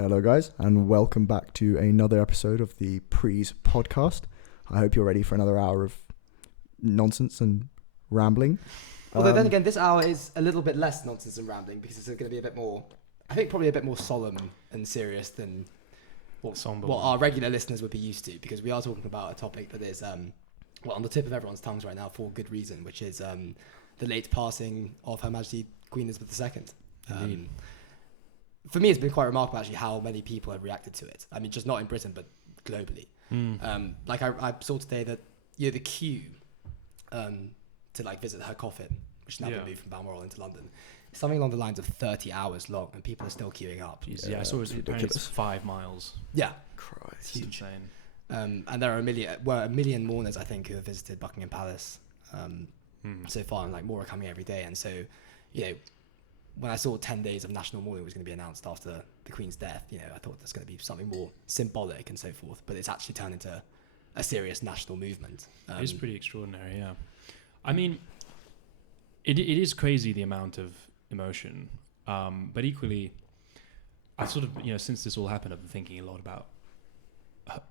Hello, guys, and welcome back to another episode of the Prees podcast. I hope you're ready for another hour of nonsense and rambling. Although then again, this hour is a little bit less nonsense and rambling because it's going to be a bit more, I think probably a bit more solemn and serious than what our regular listeners would be used to, because we are talking about a topic that is on the tip of everyone's tongues right now for good reason, which is the late passing of Her Majesty Queen Elizabeth II. For me, it's been quite remarkable actually how many people have reacted to it. I mean, just not in Britain, but globally. I saw today that the queue to visit her coffin, which is now been moved from Balmoral into London, is something along the lines of 30 hours long, and people are still queuing up. Jeez, I saw it was ridiculous. It's 5 miles. Yeah, Christ, it's insane. And there are a million mourners, I think, who have visited Buckingham Palace so far, and more are coming every day. And so, when I saw 10 days of national mourning was going to be announced after the Queen's death, I thought there's going to be something more symbolic and so forth. But it's actually turned into a serious national movement. It is pretty extraordinary, yeah. I mean, it is crazy the amount of emotion. But equally, I've sort of, since this all happened, I've been thinking a lot about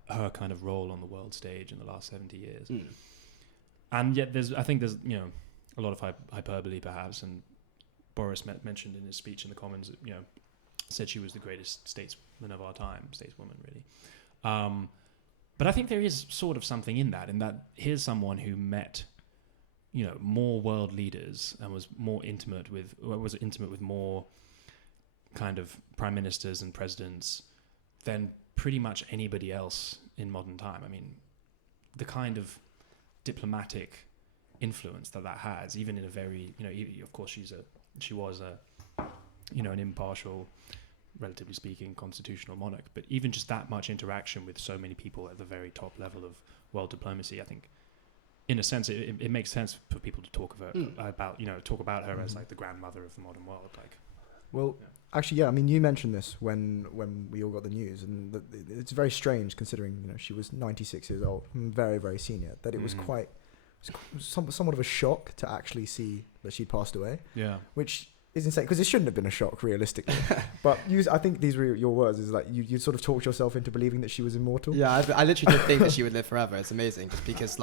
her kind of role on the world stage in the last 70 years. And yet I think there's a lot of hyperbole perhaps, and Boris mentioned in his speech in the Commons, said she was the greatest stateswoman of our time, stateswoman really. But I think there is sort of something in that here's someone who met, more world leaders and was intimate with more kind of prime ministers and presidents than pretty much anybody else in modern time. I mean, the kind of diplomatic influence that has, even in a very, of course she was an impartial, relatively speaking, constitutional monarch, but even just that much interaction with so many people at the very top level of world diplomacy, I think, in a sense, it makes sense for people to talk about her as the grandmother of the modern world. Actually, I mean, you mentioned this when we all got the news, and it's very strange considering she was 96 years old, very, very senior, that it was quite somewhat of a shock to actually see that she'd passed away. Yeah, which is insane because it shouldn't have been a shock realistically. But I think these were your words. Is you sort of talked yourself into believing that she was immortal. Yeah, I literally did think that she would live forever. It's amazing, just because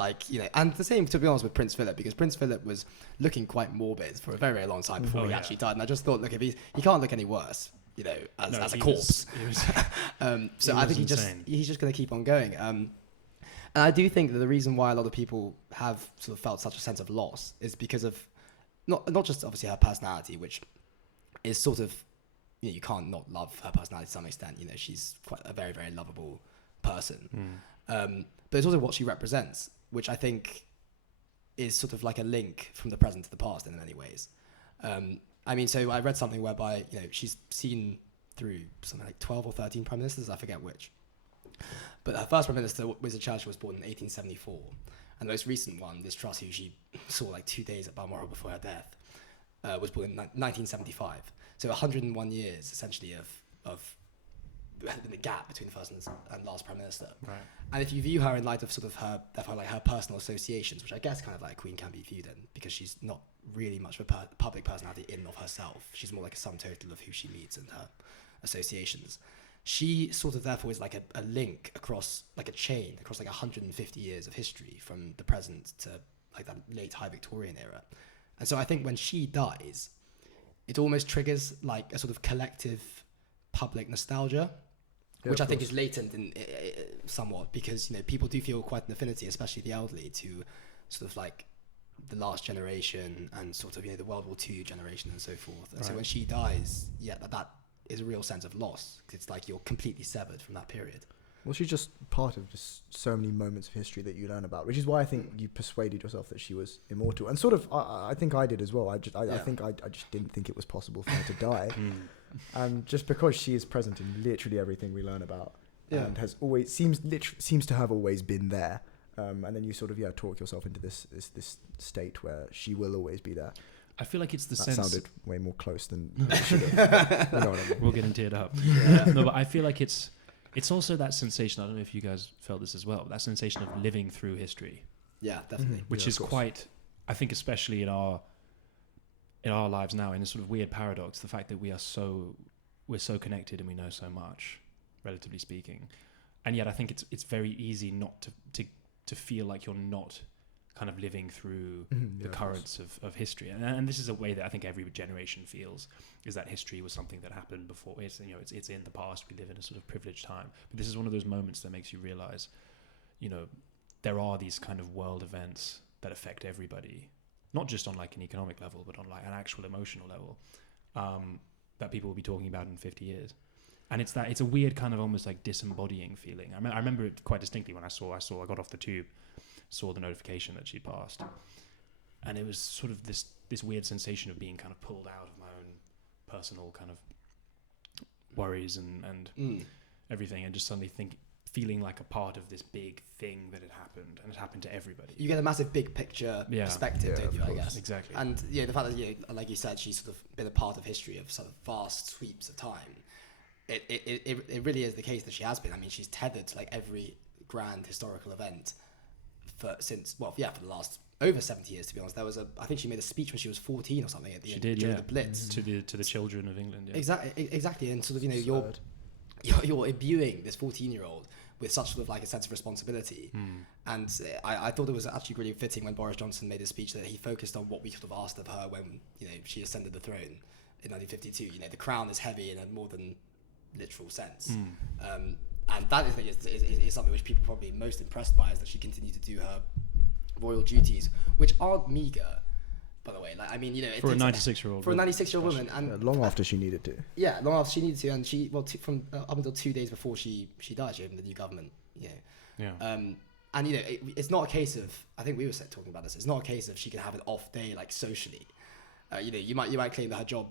and the same, to be honest, with Prince Philip, because Prince Philip was looking quite morbid for a very, very long time before he actually died, and I just thought, look, if he can't look any worse, as a corpse. So I think he's just going to keep on going. And I do think that the reason why a lot of people have sort of felt such a sense of loss is because of not just obviously her personality, which is sort of, you can't not love her personality to some extent. She's quite a very, very lovable person. But it's also what she represents, which I think is sort of like a link from the present to the past in many ways. I mean, so I read something whereby, she's seen through something like 12 or 13 prime ministers, I forget which. But her first prime minister, Winston Churchill, was born in 1874. And the most recent one, Liz Truss, who she saw 2 days at Balmoral before her death, was born in 1975. So 101 years, essentially, of the gap between the first and last prime minister. Right. And if you view her in light of sort of her personal associations, which I guess kind of like a queen can be viewed in, because she's not really much of a public personality in and of herself. She's more like a sum total of who she meets and her associations. She sort of therefore is like a link across, like a chain across 150 years of history from the present to that late high Victorian era. And so I think when she dies, it almost triggers a sort of collective public nostalgia, which I think is latent in somewhat, because people do feel quite an affinity, especially the elderly, to sort of the last generation and sort of the World War II generation and so forth. And so when she dies, that is a real sense of loss. It's you're completely severed from that period. Well, she's just part of just so many moments of history that you learn about, which is why I think you persuaded yourself that she was immortal. And sort of, I think I did as well. I think I just didn't think it was possible for her to die. And just because she is present in literally everything we learn about, and has always seems to have always been there. And then you sort of talk yourself into this state where she will always be there. I feel like it's the that sense... sounded way more close than it should have. You know what I mean? We're getting teared up. No, but I feel like it's also that sensation, I don't know if you guys felt this as well, that sensation of living through history. Yeah, definitely. Which is quite, I think especially in our lives now, in a sort of weird paradox, the fact that we are so we're so connected and we know so much, relatively speaking, and yet I think it's very easy not to feel like you're not kind of living through the currents of history, and this is a way that I think every generation feels, is that history was something that happened before. It's it's in the past. We live in a sort of privileged time, but this is one of those moments that makes you realize, there are these kind of world events that affect everybody, not just on like an economic level, but on like an actual emotional level, that people will be talking about in 50 years. And it's a weird kind of almost like disembodying feeling. I remember it quite distinctly when I got off the tube, saw the notification that she passed, and it was sort of this weird sensation of being kind of pulled out of my own personal kind of worries and everything, and just suddenly feeling like a part of this big thing that had happened, and it happened to everybody. You get a massive big picture perspective, don't you, I guess? Exactly. And the fact that, like you said, she's sort of been a part of history of sort of vast sweeps of time. It really is the case that she has been. I mean, she's tethered to like every grand historical event for the last over 70 years, to be honest. I think she made a speech when she was 14 or something during the Blitz to the children of England. Yeah. Exactly, and sort of you're imbuing this 14-year-old with such sort of like a sense of responsibility. And I thought it was actually really fitting when Boris Johnson made a speech that he focused on what we sort of asked of her when she ascended the throne in 1952. The crown is heavy in a more than literal sense. And that is something which people are probably most impressed by, is that she continued to do her royal duties, which aren't meagre, by the way. Like, I mean, for a 96-year-old woman, and long after she needed to. Yeah, long after she needed to, and she from up until 2 days before she died, she opened the new government. And it's not a case of, I think we were talking about this. It's not a case of she can have an off day like socially. You might claim that her job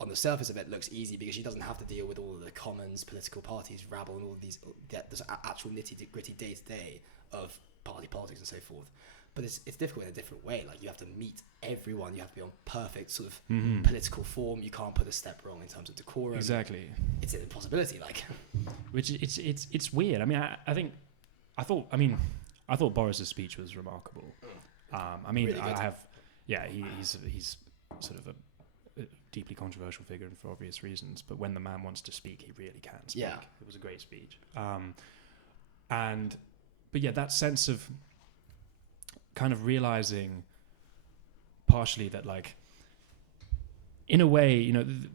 on the surface of it looks easy because she doesn't have to deal with all of the Commons, political parties, rabble, and all of these this actual nitty-gritty day-to-day of party politics and so forth. But it's difficult in a different way. Like, you have to meet everyone. You have to be on perfect sort of political form. You can't put a step wrong in terms of decorum. Exactly. It's an impossibility. Like, which it's weird. I mean, I thought Boris's speech was remarkable. Really he's sort of a deeply controversial figure and for obvious reasons, but when the man wants to speak, he really can speak. Yeah. It was a great speech. But that sense of kind of realizing partially that, like, in a way, and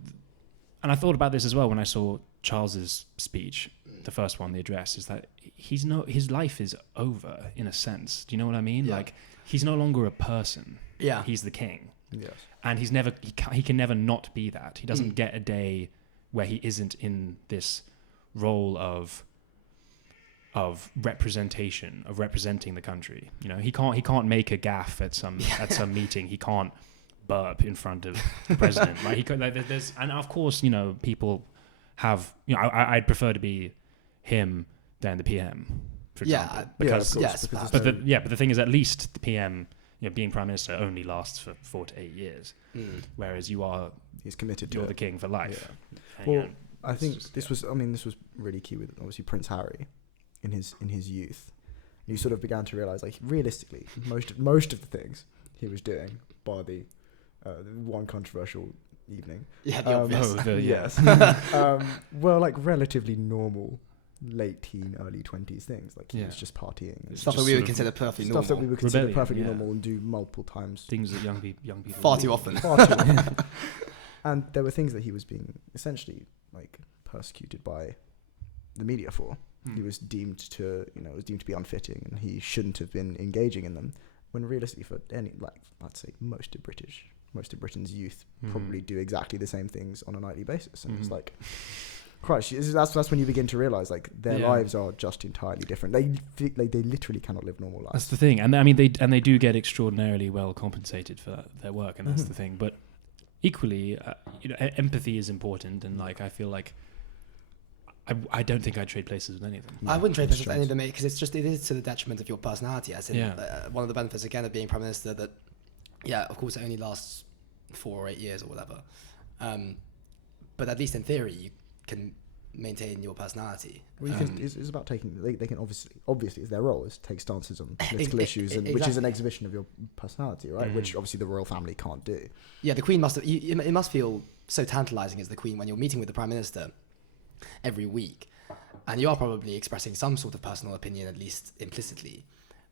I thought about this as well when I saw Charles's speech, the first one, the address, is that his life is over in a sense. Do you know what I mean? Yeah. Like, he's no longer a person. Yeah. He's the king. Yes. And he can never not be that. He doesn't get a day where he isn't in this role of representation, of representing the country. He can't make a gaffe at some meeting. He can't burp in front of the president. And of course, people have, I'd prefer to be him than the PM, for example. But the thing is, at least the PM, being prime minister only lasts for 4 to 8 years, whereas he's committed to you're it. the king for life. Yeah. Well, I think this was really key with obviously Prince Harry in his youth. You sort of began to realize, like, realistically, most of the things he was doing, bar the one controversial evening. Yeah, the obvious. Yes. Well, like, relatively normal late teen, early 20s things. Like, he was just partying. Stuff that we would consider perfectly normal. Stuff that we would consider perfectly normal and do multiple times. Things that young people far too often. And there were things that he was being essentially, like, persecuted by the media for. He was deemed to be unfitting, and he shouldn't have been engaging in them. When realistically, for any, like, I'd say most of Britain's youth probably do exactly the same things on a nightly basis, and it's like, Christ, that's when you begin to realize, like, their lives are just entirely different. They literally cannot live normal lives. That's the thing, and I mean they do get extraordinarily well compensated for their work, and that's the thing. But equally, empathy is important, and like, I feel like I don't think I'd trade places with any of them. I wouldn't trade places with any of them, mate, because it is to the detriment of your personality. As in, one of the benefits again of being prime minister, that of course it only lasts 4 or 8 years or whatever, but at least in theory you can maintain your personality. Well, it's about taking. They can obviously it's their role is to take stances on political issues, and which is an exhibition of your personality, right? Which obviously the royal family can't do. Yeah, the Queen must have. It must feel so tantalizing as the Queen when you're meeting with the Prime Minister every week, and you are probably expressing some sort of personal opinion, at least implicitly,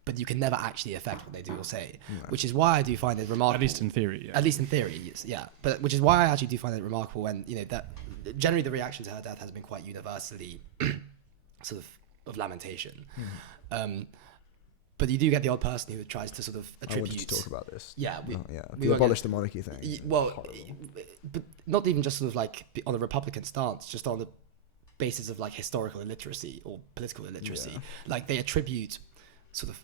but you can never actually affect what they do or say, which is why I do find it remarkable. At least in theory. Yeah. At least in theory, yes, yeah. But which is why I actually do find it remarkable when, that generally the reaction to her death has been quite universally sort of lamentation. But you do get the odd person who tries to sort of attribute... I wanted to talk about this. Yeah. The abolish the monarchy thing. Well, but not even just sort of like on a Republican stance, just on the basis of like historical illiteracy or political illiteracy. Yeah. Like they attribute sort of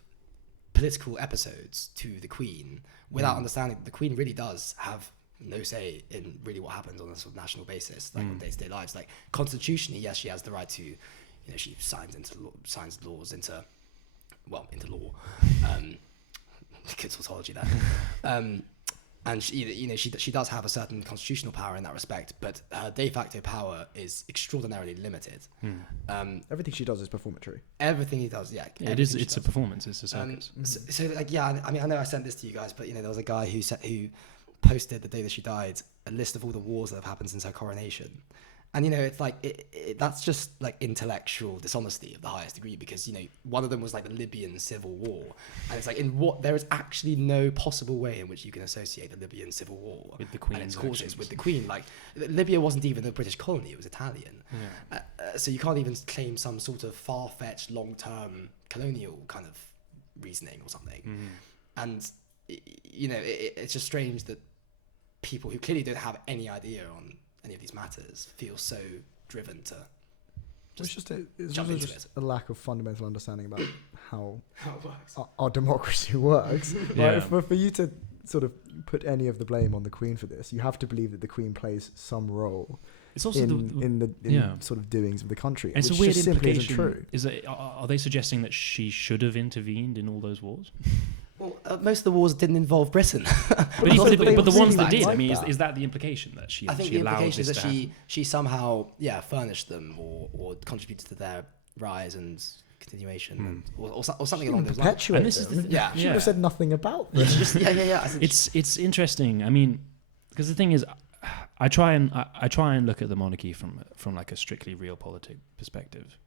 political episodes to the Queen without understanding that the Queen really does have no say in really what happens on a sort of national basis, like on day-to-day lives. Like constitutionally, yes, she has the right to, she signs laws into law. Good tautology there. And she does have a certain constitutional power in that respect, but her de facto power is extraordinarily limited. Everything she does is performatory. Everything he does, yeah. It is. It's a performance. It's a circus. So like, yeah. I mean, I know I sent this to you guys, but there was a guy who posted the day that she died a list of all the wars that have happened since her coronation. And, it's like, that's just like intellectual dishonesty of the highest degree, because, one of them was like the Libyan civil war. And it's like, there is actually no possible way in which you can associate the Libyan civil war with the Queen's and its causes actions. with the Queen. Like, Libya wasn't even a British colony, it was Italian. Yeah. So you can't even claim some sort of far-fetched long-term colonial kind of reasoning or something. And, it's just strange that people who clearly don't have any idea on any of these matters feel so driven to It's just jump into it. a lack of fundamental understanding about how it works. our democracy works. Yeah. Like, for you to sort of put any of the blame on the Queen for this, you have to believe that the Queen plays some role It's also in the sort of doings of the country, it's which a weird just simply isn't implication. true. Is that, are they suggesting that she should have intervened in all those wars? Well, most of the wars didn't involve Britain. But I thought they the were ones that really did, like I mean, that. is that the implication that she I think she the allowed implication is this that to happen? she somehow furnished them or contributed to their rise and continuation or something along those lines. Perpetuate And this is them. the Yeah. She would have said nothing about this. Yeah. I think It's interesting. I mean, because the thing is, I try and look at the monarchy from like a strictly realpolitik perspective.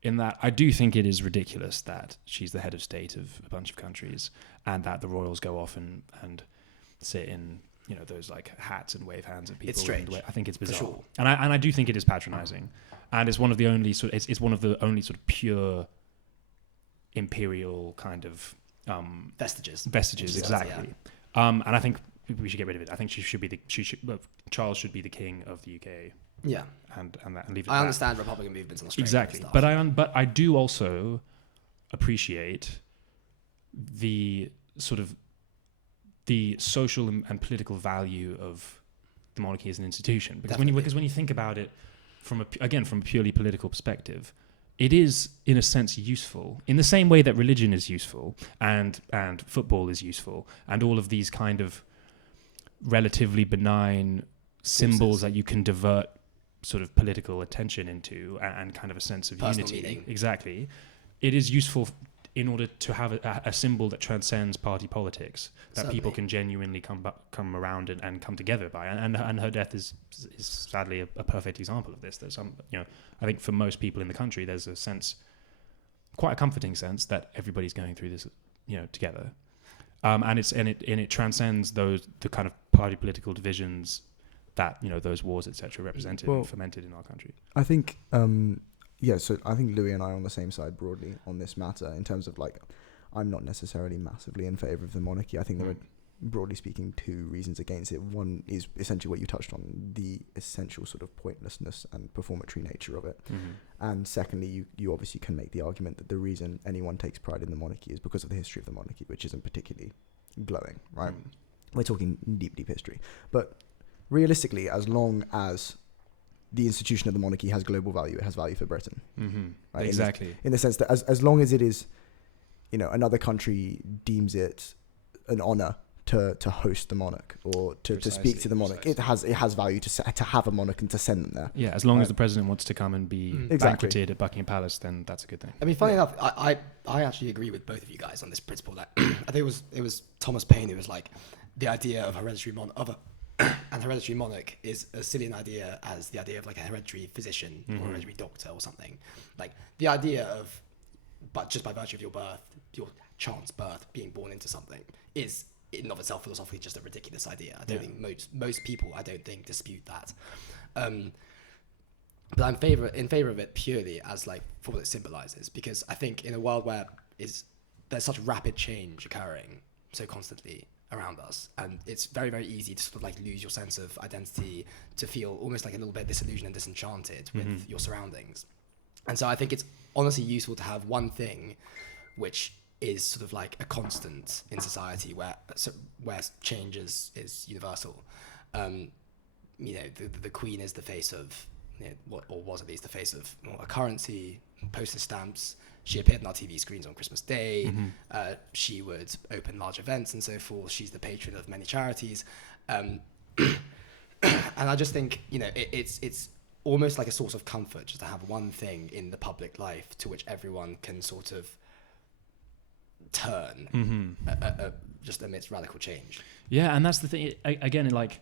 In that, I do think it is ridiculous that she's the head of state of a bunch of countries, and that the royals go off and sit in those like hats and wave hands at people. It's strange. I think it's bizarre, sure. and I do think it is patronising, and it's one of the only it's one of the only sort of pure imperial kind of vestiges. Exactly. Yeah. And I think we should get rid of it. I think Charles should be the king of the UK. Yeah. And leave it. I understand Republican movements in Australia. Exactly, and stuff. but I do also appreciate the sort of the social and political value of the monarchy as an institution, because when you think about it from a purely political perspective, it is in a sense useful in the same way that religion is useful and football is useful and all of these kind of relatively benign symbols that you can divert sort of political attention into and kind of a sense of Personal unity. meaning. Exactly. It is useful in order to have a symbol that transcends party politics, that Certainly. people can genuinely come around and come together by. And her death is sadly a perfect example of this. There's I think for most people in the country, there's a sense, quite a comforting sense, that everybody's going through this, together. And it transcends the kind of party political divisions that those wars etc. represented and fermented in our country. I think so I think Louis and I are on the same side broadly on this matter in terms of like, I'm not necessarily massively in favour of the monarchy. I think there are, broadly speaking, two reasons against it. One is essentially what you touched on, the essential sort of pointlessness and performatory nature of it. And secondly, you obviously can make the argument that the reason anyone takes pride in the monarchy is because of the history of the monarchy, which isn't particularly glowing, right? We're talking deep history. But realistically, as long as the institution of the monarchy has global value, it has value for Britain. Right? Exactly. In the sense that as long as it is, another country deems it an honour to host the monarch or to speak to the monarch, it has value to have a monarch and to send them there. Yeah, as long as the president wants to come and be banqueted at Buckingham Palace, then that's a good thing. I mean, funny enough, I actually agree with both of you guys on this principle. That I think it was Thomas Paine who was like, the idea of hereditary an hereditary monarch is as silly an idea as the idea of like a hereditary physician or a hereditary doctor or something. Like the idea of, but just by virtue of your birth, your chance birth, being born into something is in and of itself philosophically just a ridiculous idea. I don't think most people, I don't think, dispute that. But I'm in favor of it purely as like for what it symbolizes, because I think in a world where there's such rapid change occurring so constantly around us, and it's very, very easy to sort of like lose your sense of identity, to feel almost like a little bit disillusioned and disenchanted with your surroundings. And so I think it's honestly useful to have one thing which is sort of like a constant in society where change is universal. The Queen is the face of, what, or was at least the face of a currency, postage stamps. She appeared on our TV screens on Christmas Day. She would open large events and so forth. She's the patron of many charities. And I just think, it's almost like a source of comfort just to have one thing in the public life to which everyone can sort of turn just amidst radical change. Yeah, and that's the thing. Again, like,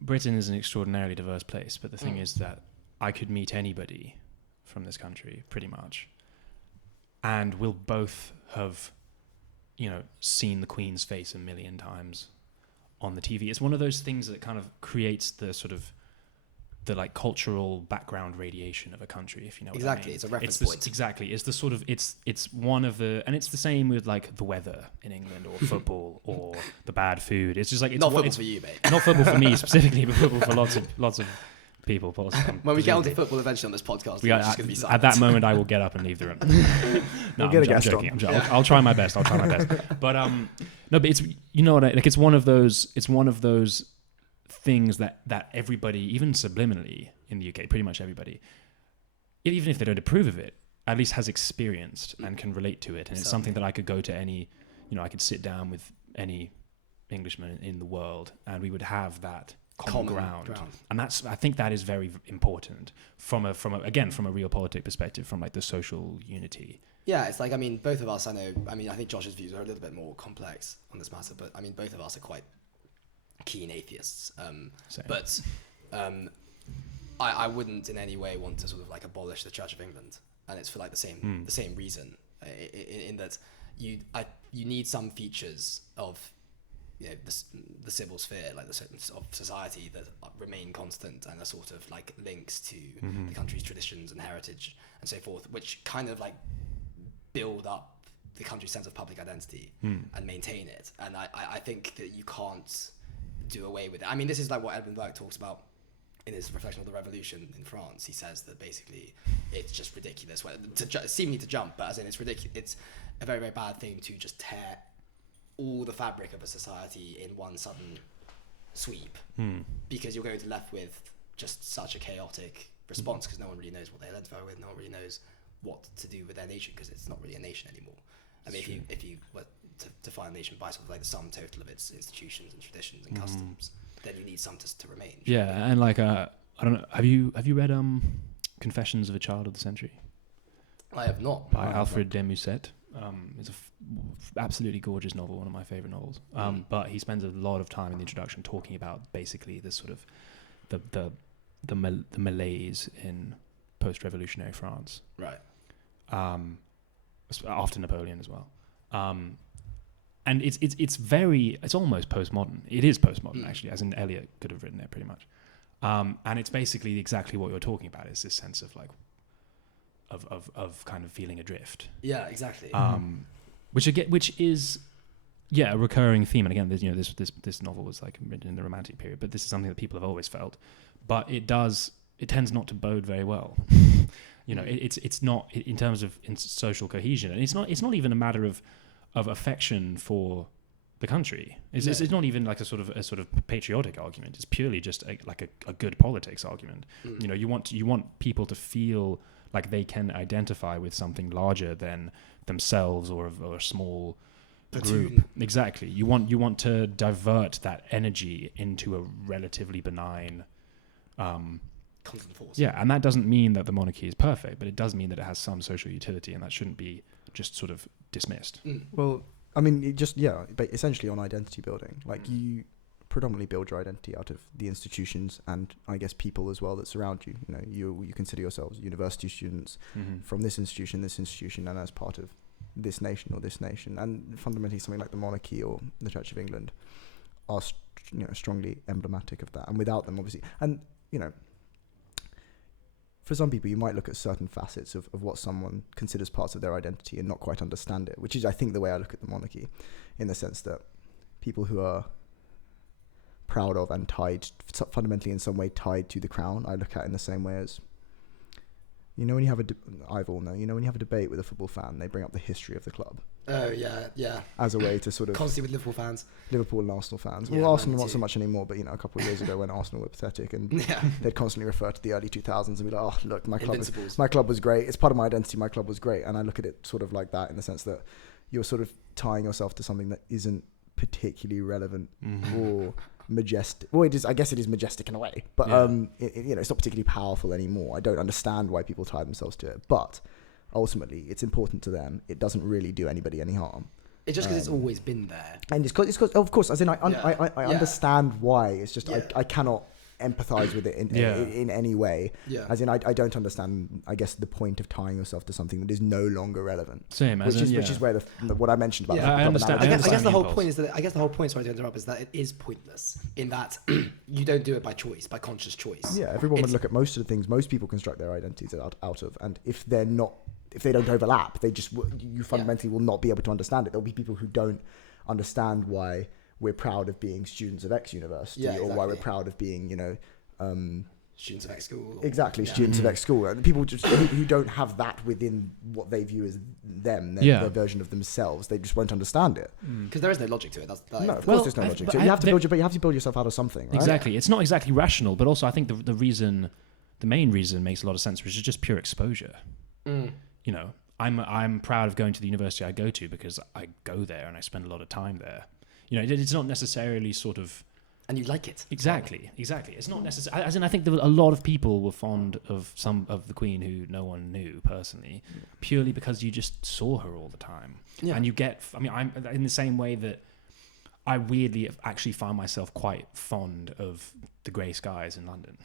Britain is an extraordinarily diverse place, but the thing is that I could meet anybody from this country, pretty much, and we'll both have, seen the Queen's face a million times on the TV. It's one of those things that kind of creates the sort of the like cultural background radiation of a country, if you know what I mean. It's a reference point. Exactly. It's the sort of, it's one of the, and it's the same with like the weather in England or football or the bad food. It's just like, it's not football for you, mate. Not football for me specifically, but football for lots of people. When we get onto football eventually on this podcast, it's just going to be silent. At that moment, I will get up and leave the room. No, we'll I'm joking. I'll try my best. But no, but it's, like it's one of those things that everybody, even subliminally in the UK, pretty much everybody, even if they don't approve of it, at least has experienced and can relate to it. And it's something that I could go to any, I could sit down with any Englishman in the world and we would have that common ground. And I think that is very important from a realpolitik perspective, from like the social unity. Yeah, it's like, both of us, I think Josh's views are a little bit more complex on this matter, but both of us are quite keen atheists. But I wouldn't in any way want to sort of like abolish the Church of England, and it's for like the same reason, in that you need some features of the civil sphere, like of society, that remain constant and are sort of like links to the country's traditions and heritage and so forth, which kind of like build up the country's sense of public identity and maintain it. And I think that you can't do away with it. this is like what Edmund Burke talks about in his reflection of the revolution in France. He says that basically it's just ridiculous, seemingly to jump, but as in it's ridiculous. It's a very, very bad thing to just tear all the fabric of a society in one sudden sweep, because you're going to be left with just such a chaotic response, because no one really knows what they identify with, no one really knows what to do with their nation, because it's not really a nation anymore. If you were to define a nation by sort of like the sum total of its institutions and traditions and customs, then you need some to remain. Yeah, and like I don't know, have you read Confessions of a Child of the Century? I have not. By Alfred de Musset. It's an absolutely gorgeous novel, one of my favorite novels. But he spends a lot of time in the introduction talking about basically this sort of the malaise in post-revolutionary France. Right. After Napoleon as well. And it's almost postmodern. It is postmodern actually, as in Eliot could have written it pretty much. And it's basically exactly what you're talking about, is this sense of like of kind of feeling adrift. Yeah, exactly. Which is a recurring theme. And again, this novel was like written in the Romantic period, but this is something that people have always felt. But it tends not to bode very well. It's not in terms of social cohesion, and it's not even a matter of affection for the country. It's not even like a sort of patriotic argument. It's purely just a good politics argument. You want people to feel like they can identify with something larger than themselves or a small group. Exactly. You want to divert that energy into a relatively benign constant force. Yeah, and that doesn't mean that the monarchy is perfect, but it does mean that it has some social utility, and that shouldn't be just sort of dismissed. Well, but essentially on identity building, like predominantly build your identity out of the institutions and I guess people as well that surround you. You know, you consider yourselves university students from this institution, and as part of this nation or this nation. And fundamentally, something like the monarchy or the Church of England are strongly emblematic of that. And without them, obviously, and you know, for some people, you might look at certain facets of what someone considers parts of their identity and not quite understand it, which is, I think, the way I look at the monarchy, in the sense that people who are proud of and tied, fundamentally in some way tied to the crown, I look at in the same way as, you know, when you have when you have a debate with a football fan, they bring up the history of the club. Oh, yeah. As a way to sort of... Constantly with Liverpool fans. Liverpool and Arsenal fans. Yeah, well, Arsenal not so much anymore, but, you know, a couple of years ago when Arsenal were pathetic and they'd constantly refer to the early 2000s and be like, oh, look, my club was great. It's part of my identity. My club was great. And I look at it sort of like that, in the sense that you're sort of tying yourself to something that isn't particularly relevant or majestic. Well, it is. I guess it is majestic in a way, but it's not particularly powerful anymore. I don't understand why people tie themselves to it, but ultimately, it's important to them. It doesn't really do anybody any harm. It's just because it's always been there, and it's because of course, as in I understand why. It's just I cannot empathize with it in any way. Yeah. As in, I don't understand, I guess, the point of tying yourself to something that is no longer relevant. Same, which is where what I mentioned about. I understand. I guess the whole point is that sorry to interrupt, is that it is pointless in that you don't do it by choice, by conscious choice. Yeah, everyone would look at most of the things most people construct their identities out of, and if they don't overlap, you fundamentally will not be able to understand it. There'll be people who don't understand why we're proud of being students of X university, or why we're proud of being, students of X school. Exactly, students of X school. And people just who don't have that within what they view as their version of themselves, they just won't understand it. Because there is no logic to it. No, of course there's no logic to it. You have to build yourself out of something, right? Exactly. It's not exactly rational, but also I think the main reason makes a lot of sense, which is just pure exposure. You know, I'm proud of going to the university I go to because I go there and I spend a lot of time there. You know, it's not necessarily sort of... And you like it. Exactly. It's not necessary. As in, I think a lot of people were fond of some of the Queen who no one knew personally, purely because you just saw her all the time. Yeah. And you get... I mean, I'm in the same way that I weirdly actually find myself quite fond of the grey skies in London.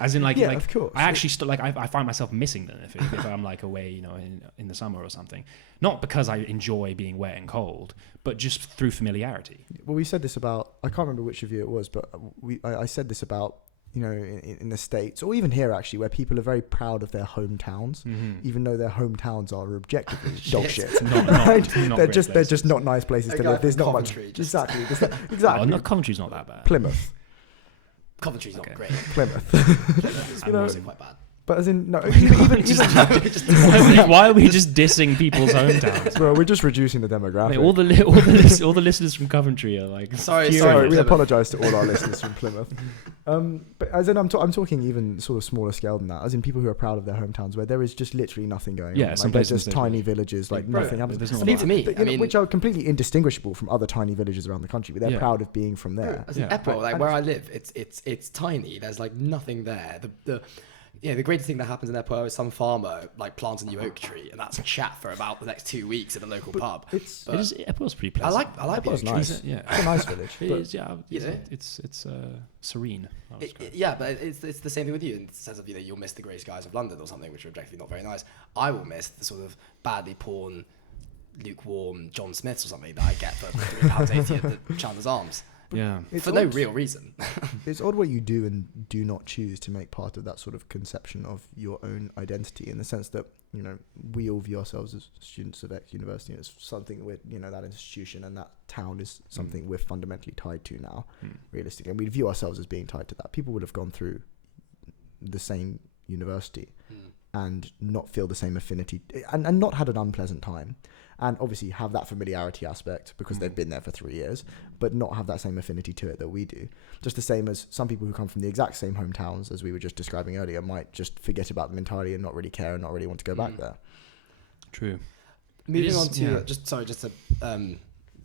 As in, of course. I actually I find myself missing them if I'm like away, you know, in the summer or something. Not because I enjoy being wet and cold, but just through familiarity. Well, we said this about, I can't remember which of you it was, but I said this about, you know, in the States, or even here actually, where people are very proud of their hometowns, even though their hometowns are objectively dog shit. Not they're just not nice places to live. There's not much. Exactly. Oh, Coventry's not that bad. Plymouth. Coventry's not great. Plymouth. You know, also quite bad. But as in, no, even why are we just dissing people's hometowns? Bro, we're just reducing the demographic. Mate, all the listeners from Coventry are like, sorry. We apologise to all our listeners from Plymouth. But as in, I'm talking even sort of smaller scale than that. As in, people who are proud of their hometowns, where there is just literally nothing going on. Yeah, like there's just tiny villages, like nothing happens. To me, which are completely indistinguishly from other tiny villages around the country, but they're proud of being from there. As in Epworth, like where I live, it's tiny. There's like nothing there. The greatest thing that happens in Epworth is some farmer like plants a new oak tree, and that's chat for about the next 2 weeks at a local pub. Epworth's pretty pleasant. I like Epworth's nice. It's a nice village. It is, yeah. It's serene. But it's the same thing with you in the sense of, you know, you'll miss the grey skies of London or something, which are objectively not very nice. I will miss the sort of badly porn, lukewarm John Smiths or something that I get for £3.80 at the Chandler's Arms. Yeah, for no real reason. It's odd what you do and do not choose to make part of that sort of conception of your own identity, in the sense that, you know, we all view ourselves as students of X university, and it's something we're, you know, that institution and that town is something we're fundamentally tied to now, realistically, and we view ourselves as being tied to that. People would have gone through the same university and not feel the same affinity and not had an unpleasant time, and obviously have that familiarity aspect because they've been there for 3 years, but not have that same affinity to it that we do. Just the same as some people who come from the exact same hometowns as we were just describing earlier might just forget about them entirely and not really care and not really want to go back there. True. Moving on to just to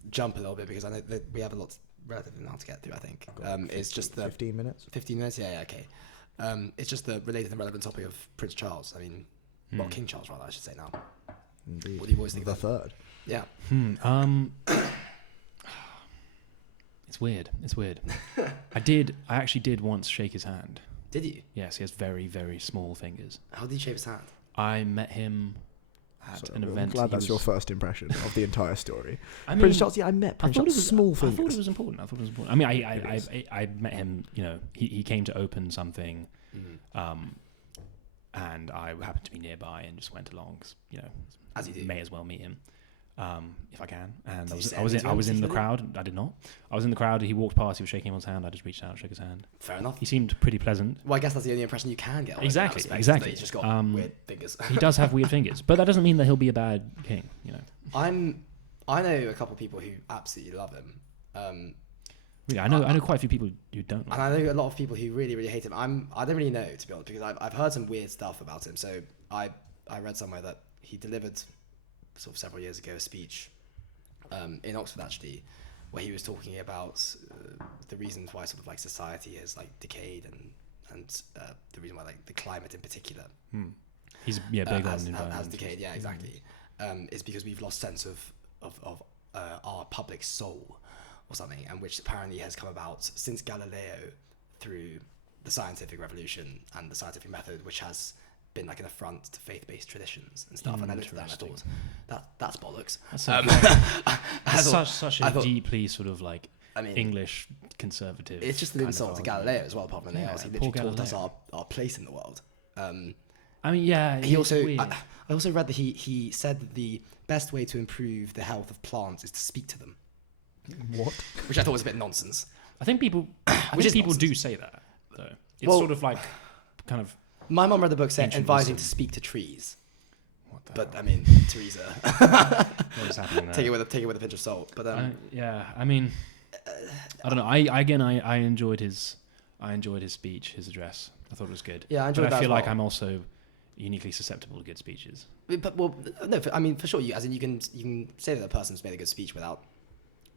jump a little bit, because I know that we have a lot relatively now to get through. I think it's just the 15 minutes. 15 minutes. Yeah. Okay. It's just the related and relevant topic of Prince Charles. I mean, well, King Charles, rather, I should say now. Indeed. What do you always think? The third. Yeah. It's weird. I actually did once shake his hand. Did you? Yes, he has very, very small fingers. How did you shake his hand? I met him at an event. I'm glad that's your first impression of the entire story. I mean, Prince Charles, I met Prince Charles. Small fingers. I thought it was important. I mean, I met him. You know, he came to open something, and I happened to be nearby and just went along. 'Cause, you know, as you do, may as well meet him. If I can, and I was in the crowd. I did not. I was in the crowd. He walked past. He was shaking his hand. I just reached out, shook his hand. Fair enough. He seemed pretty pleasant. Well, I guess that's the only impression you can get. Exactly. That he's just got weird fingers. He does have weird fingers, but that doesn't mean that he'll be a bad king. You know. I know a couple of people who absolutely love him. Really, I know quite a few people who don't. And I know a lot of people who really, really hate him. I don't really know, to be honest, because I've heard some weird stuff about him. So I read somewhere that he delivered sort of several years ago a speech in Oxford, actually, where he was talking about the reasons why sort of like society has like decayed and the reason why like the climate in particular He's big on environment. Has decayed. Yeah, exactly. Is because we've lost sense of our public soul or something, and which apparently has come about since Galileo through the scientific revolution and the scientific method, which has been like an affront to faith-based traditions and stuff. And I looked at that and I thought, that's bollocks. That's such a deeply sort of like English conservative. It's just an insult to Galileo as well, apart from anything else. He literally taught us our place in the world. I mean, yeah. He also, I also read that he said that the best way to improve the health of plants is to speak to them. What? Which I thought was a bit nonsense. I think people do say that, though. It's sort of like kind of. My mum read the book advising to speak to trees. But I mean, Teresa. What is happening there? Take it with a pinch of salt. But I mean, I don't know. I enjoyed his speech, his address. I thought it was good. Yeah, I enjoyed that. I feel like I'm also uniquely susceptible to good speeches. But no, I mean, for sure. You can say that a person's made a good speech without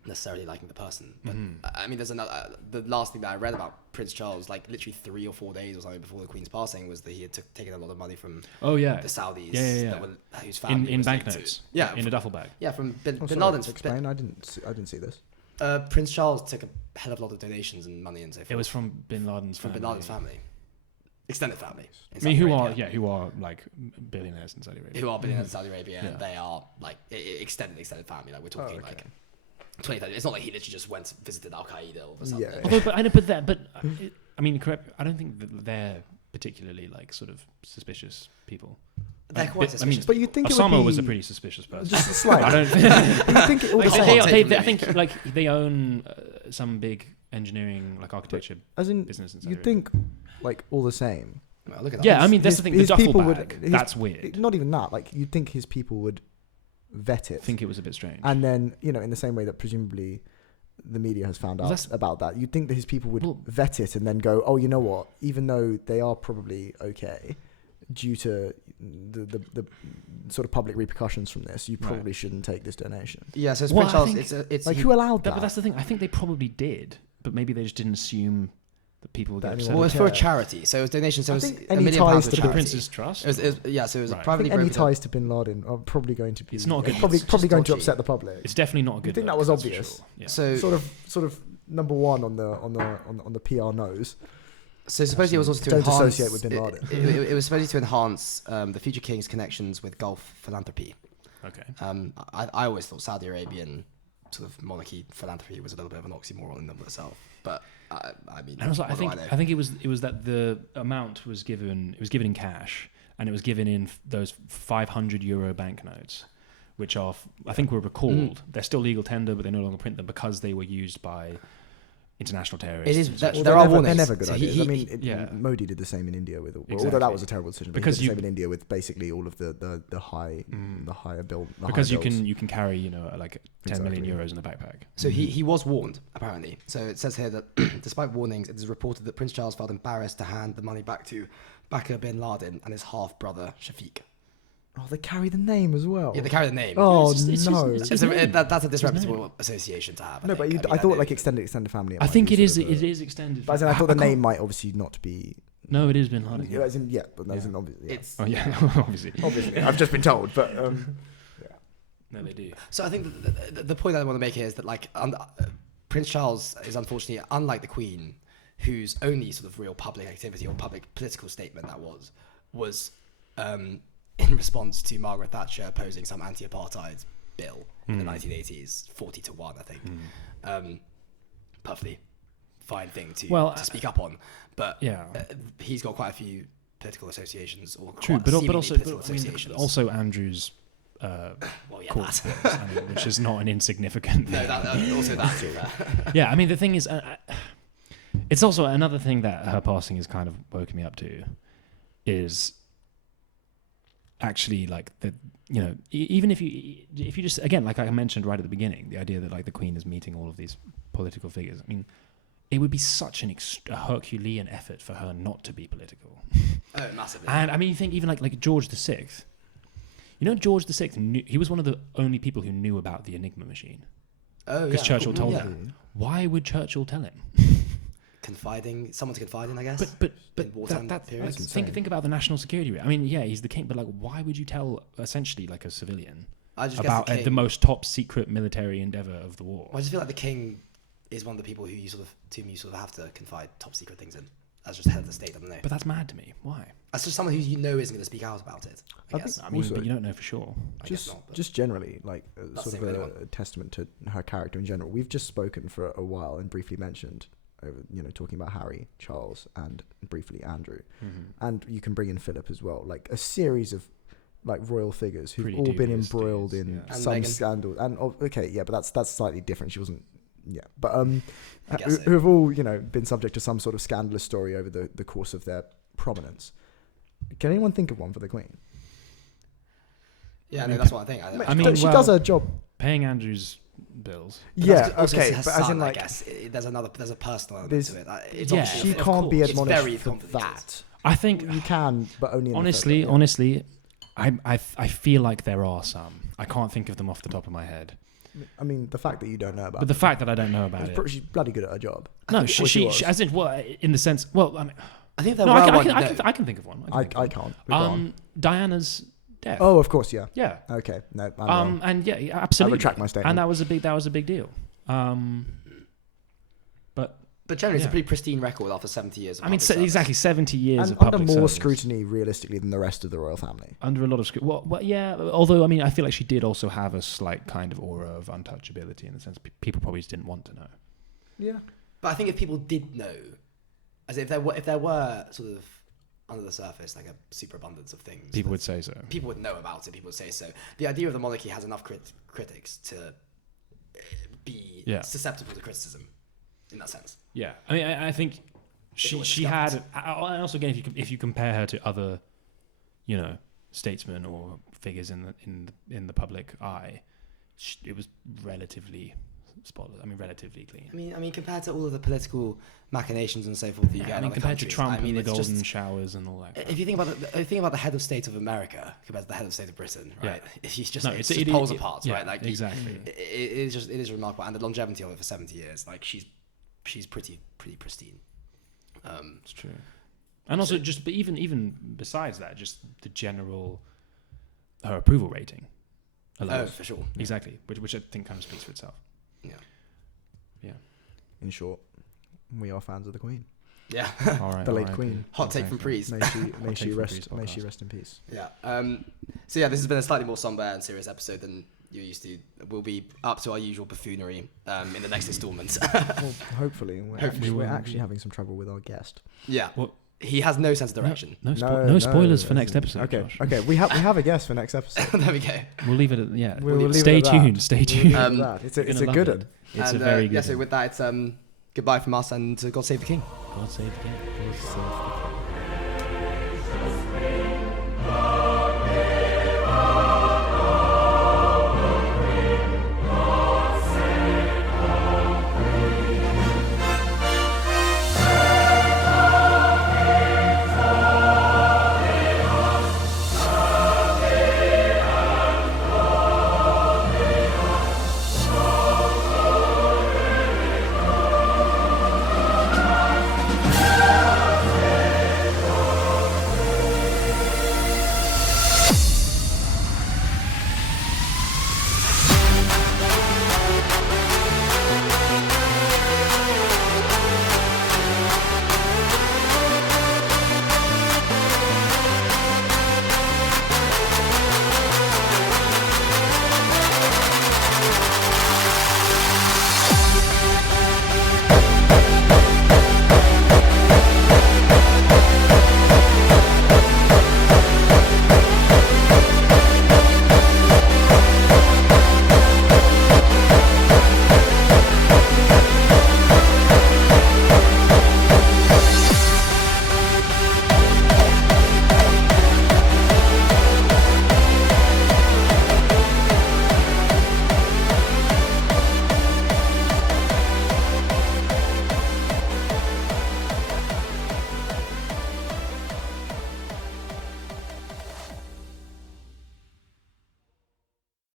necessarily liking the person. But I mean, there's another. The last thing that I read about Prince Charles, like literally 3 or 4 days or something before the Queen's passing, was that he had taken a lot of money from the Saudis. Yeah. Whose family in banknotes. Yeah, in a duffel bag. Yeah, from Bin Laden's. Explain. I didn't see this. Prince Charles took a hell of a lot of donations and money and so forth. It was from Bin Laden's family. Bin Laden's family. Extended family. I mean, who are like billionaires in Saudi Arabia. Who are billionaires in Saudi Arabia, and they are like extended family. Like we're talking like 20. It's not like he literally just went visited Al Qaeda all of a sudden. Yeah. I mean, correct. I don't think that they're particularly like sort of suspicious people. They're quite suspicious. I mean, but you think Osama was a pretty suspicious person. Just slightly. I don't think it all I think like they own some big engineering like architecture business. You'd think like all the same. Well, look at that. Yeah, I mean that's the thing. The duffel bag. That's weird. Not even that. Like you'd think his people would vet it. Think it was a bit strange. And then in the same way that presumably the media has found out about that, you'd think that his people would vet it and then go, oh, you know what? Even though they are probably okay, due to the sort of public repercussions from this, you probably shouldn't take this donation. Yeah, so Prince Charles, it's like who allowed that? But that's the thing. I think they probably did, but maybe they just didn't assume that people would get upset. Well, it's for a charity, so it was donation. So it was $1 million to the Prince's Trust. So it was privately. Any ties to Bin Laden are probably going to be. It's not good. Probably going to upset the public. It's definitely not a good. I think that was obvious. Sure. Yeah. So sort of number one on the PR nose. So supposedly it was also to don't enhance. Associate with Bin Laden. It was supposed to enhance the future king's connections with Gulf philanthropy. Okay. I always thought Saudi Arabian sort of monarchy philanthropy was a little bit of an oxymoron in and of itself, but I mean, and also, I think it was that the amount was given. It was given in cash, and it was given in those €500 banknotes, which are, I think, were recalled. They're still legal tender, but they no longer print them because they were used by international terrorists. It is. There are warnings. They're never good ideas. Modi did the same in India with, although that was a terrible decision. Because he did the same in India with basically all of the higher bill. Because you can carry like 10 million euros in a backpack. So he was warned apparently. So it says here that despite warnings, it is reported that Prince Charles felt embarrassed to hand the money back to Bakr bin Laden and his half brother Shafiq. Oh, they carry the name as well. Yeah, they carry the name. Oh, no. That's a disreputable association to have. No, but I thought like extended family. I think it is extended. But I thought the name might obviously not be. No, it is Bin Laden. Yeah, but that isn't obviously. Obviously. Obviously, I've just been told, but no, they do. So I think the point that I want to make here is that like Prince Charles is unfortunately, unlike the Queen, whose only sort of real public activity or public political statement that was in response to Margaret Thatcher opposing some anti-apartheid bill in the 1980s, 40-1, I think. Perfectly fine thing to speak up on, but he's got quite a few political associations, or true, but also associations. Also Andrew's court, which is not an insignificant thing. No, also that too. Yeah, I mean the thing is, it's also another thing that her passing has kind of woken me up to, is actually like the even if you just, again, like I mentioned right at the beginning, the idea that like the Queen is meeting all of these political figures. I mean, it would be such a Herculean effort for her not to be political. Oh, massively. And I mean, you think even like George VI. George VI he was one of the only people who knew about the Enigma machine. Oh, because Churchill told him. Why would Churchill tell him? Someone to confide in, I guess. But periods. Think about the national security. I mean, yeah, he's the king, but like, why would you tell essentially like a civilian about the most top secret military endeavor of the war? I just feel like the king is one of the people who you sort of have to confide top secret things in, as just head of the state. I don't know. But that's mad to me. Why? That's just someone who isn't going to speak out about it. I guess. I mean, but you don't know for sure. Just generally, like sort of a testament to her character in general. We've just spoken for a while and briefly mentioned, talking about Harry, Charles, and briefly Andrew, and you can bring in Philip as well. Like a series of like royal figures who've all been embroiled in some scandal. And but that's slightly different. She wasn't. Yeah, but who have all been subject to some sort of scandalous story over the course of their prominence. Can anyone think of one for the Queen? Yeah, that's what I think. I mean, she does her job. Paying Andrew's bills. Yeah, okay, but as in like, I guess there's a personal element to it. She can't be admonished for that. I think you can, but only. Honestly, I feel like there are some. I can't think of them off the top of my head. I mean, the fact that you don't know about it. But the fact that I don't know about it. She's bloody good at her job. No, she as in, well, in the sense, well, I mean, I think I can think of one. I can't. Diana's death. Oh, of course, yeah. Yeah. Okay. No. And yeah, absolutely. I retract my statement. And that was a big deal. But generally, it's a pretty pristine record after 70 years. Of exactly 70 years and of public under more service. Scrutiny, realistically, than the rest of the royal family. Under a lot of scrutiny. Well, yeah. Although, I mean, I feel like she did also have a slight kind of aura of untouchability in the sense people probably just didn't want to know. Yeah. But I think if people did know, as if there were sort of under the surface like a superabundance of things, people would say so. People would know about it. People would say so. The idea of the monarchy has enough critics to be susceptible to criticism. In that sense, yeah. I mean, I think she had. Also, again, if you compare her to other, statesmen or figures in the public eye, it was relatively spotless. I mean, relatively clean. I mean, compared to all of the political machinations and so forth, compared to Trump and the golden showers and all that. If you think about the head of state of America compared to the head of state of Britain, right? Yeah. It's just poles apart, right? Like exactly. It is remarkable, and the longevity of it for 70 years, like she's pretty pristine. It's true. And also, but even besides that, just the general her approval rating. Oh, for sure. Exactly, which I think kind of speaks for itself. Yeah. In short, we are fans of the Queen. Yeah. All right. The late Queen. Hot take from Prees. May she rest in peace. Yeah. So yeah, this has been a slightly more somber and serious episode than you're used to. We'll be up to our usual buffoonery in the next instalment. Well, hopefully. We're actually having some trouble with our guest. Yeah. Well, he has no sense of direction. No spoilers for next episode. Okay. Josh. Okay. We have a guest for next episode. There we go. We'll leave it at We'll stay tuned. Stay tuned. It's a good one. It's a very good. Yeah. So with that, it's goodbye from us and God save the King. God save the King. God save the King.